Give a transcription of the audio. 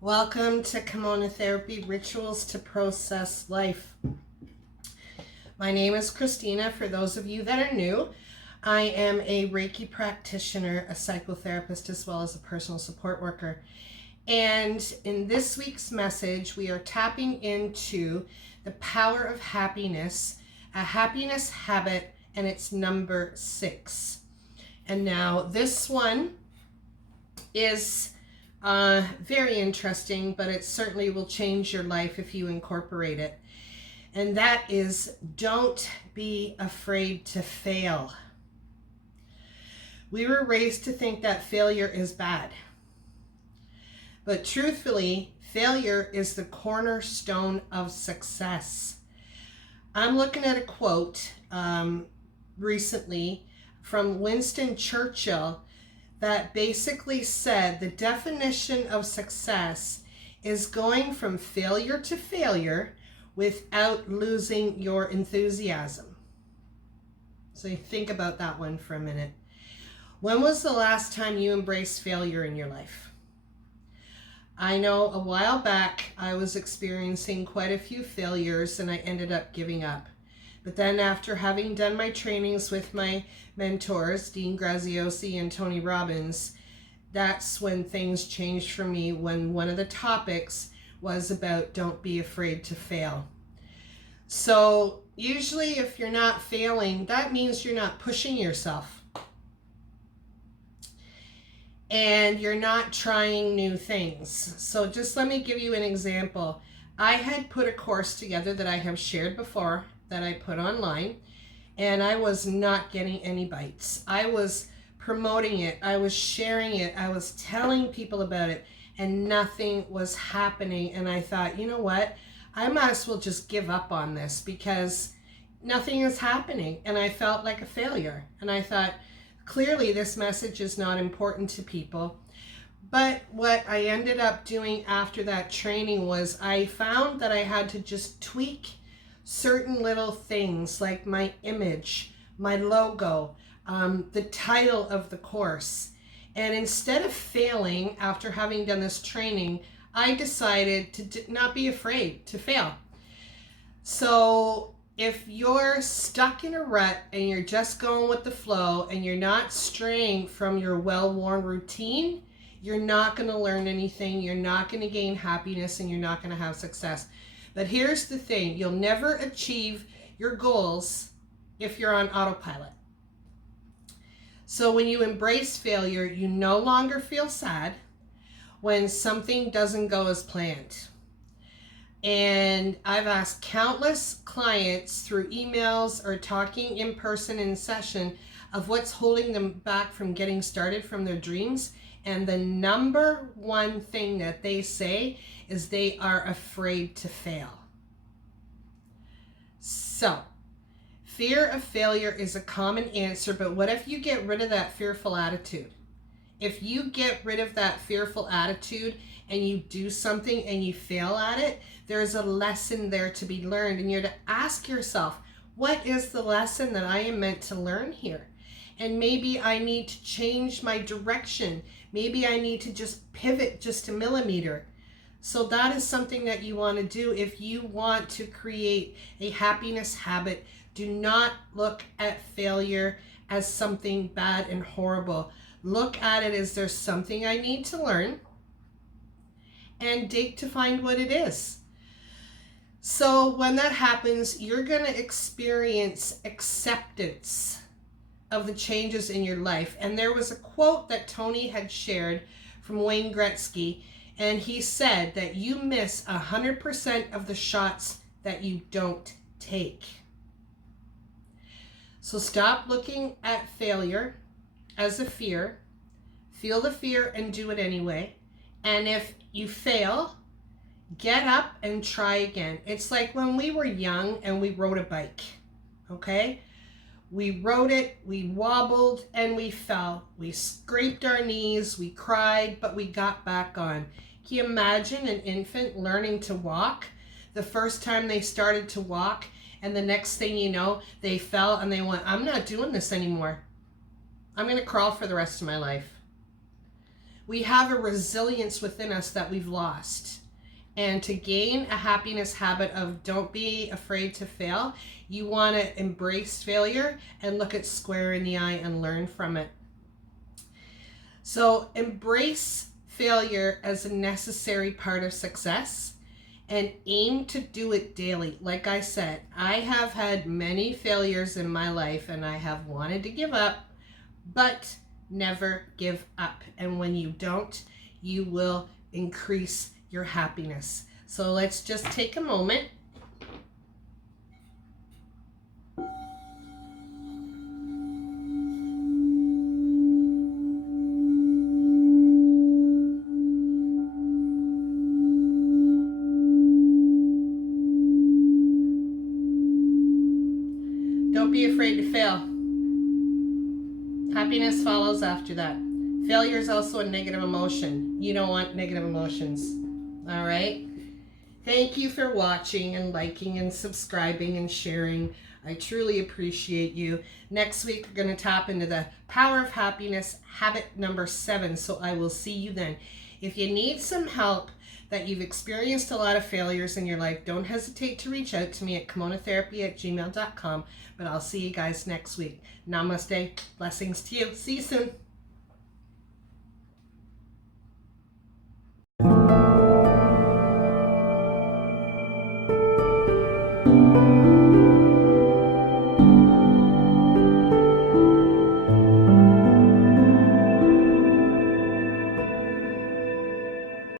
Welcome to Kimona Therapy, Rituals to Process Life. My name is Christina. For those of you that are new, I am a Reiki practitioner, a psychotherapist, as well as a personal support worker. And in this week's message, we are tapping into the power of happiness, a happiness habit, and it's number 6. And now this one is very interesting, but it certainly will change your life if you incorporate it. And that is, don't be afraid to fail. We were raised to think that failure is bad. But truthfully, failure is the cornerstone of success. I'm looking at a quote recently from Winston Churchill that basically said the definition of success is going from failure to failure without losing your enthusiasm. So you think about that one for a minute. When was the last time you embraced failure in your life? I know a while back I was experiencing quite a few failures and I ended up giving up. But then after having done my trainings with my mentors, Dean Graziosi and Tony Robbins, that's when things changed for me, when one of the topics was about don't be afraid to fail. So usually if you're not failing, that means you're not pushing yourself. And you're not trying new things. So just let me give you an example. I had put a course together that I have shared before, that I put online, and I was not getting any bites. I was promoting it, I was sharing it, I was telling people about it, and nothing was happening. And I thought, you know what, I might as well just give up on this because nothing is happening. And I felt like a failure. And I thought, clearly this message is not important to people. But what I ended up doing after that training was I found that I had to just tweak certain little things like my image, my logo, the title of the course. And instead of failing after having done this training, I decided to not be afraid to fail. So if you're stuck in a rut and you're just going with the flow and you're not straying from your well-worn routine, you're not going to learn anything, you're not going to gain happiness, and you're not going to have success. But here's the thing, you'll never achieve your goals if you're on autopilot. So when you embrace failure, you no longer feel sad when something doesn't go as planned. And I've asked countless clients through emails or talking in person in session of what's holding them back from getting started from their dreams. And the number one thing that they say is they are afraid to fail. So, fear of failure is a common answer, but what if you get rid of that fearful attitude? If you get rid of that fearful attitude and you do something and you fail at it, there's a lesson there to be learned. And you're to ask yourself, what is the lesson that I am meant to learn here? And maybe I need to change my direction. Maybe I need to just pivot just a millimeter. So that is something that you want to do if you want to create a happiness habit. Do not look at failure as something bad and horrible. Look at it as there's something I need to learn and dig to find what it is. So when that happens, you're going to experience acceptance of the changes in your life. And there was a quote that Tony had shared from Wayne Gretzky, and he said that you miss 100% of the shots that you don't take. So stop looking at failure as a fear. Feel the fear and do it anyway. And if you fail, get up and try again. It's like when we were young and we rode a bike, okay? We rode it, we wobbled, and we fell. We scraped our knees, we cried, but we got back on. Can you imagine an infant learning to walk? the first time they started to walk, and the next thing you know, they fell and they went, I'm not doing this anymore. I'm going to crawl for the rest of my life. We have a resilience within us that we've lost. And to gain a happiness habit of don't be afraid to fail, you want to embrace failure and look it square in the eye and learn from it. So embrace failure as a necessary part of success and aim to do it daily. Like I said, I have had many failures in my life and I have wanted to give up, but never give up. And when you don't, you will increase your happiness. So let's just take a moment. Don't be afraid to fail. Happiness follows after that. Failure is also a negative emotion. You don't want negative emotions. All right? Thank you for watching and liking and subscribing and sharing. I truly appreciate you. Next week, we're going to tap into the power of happiness, habit number 7. So I will see you then. If you need some help, that you've experienced a lot of failures in your life, don't hesitate to reach out to me at kimonotherapy@gmail.com. But I'll see you guys next week. Namaste. Blessings to you. See you soon.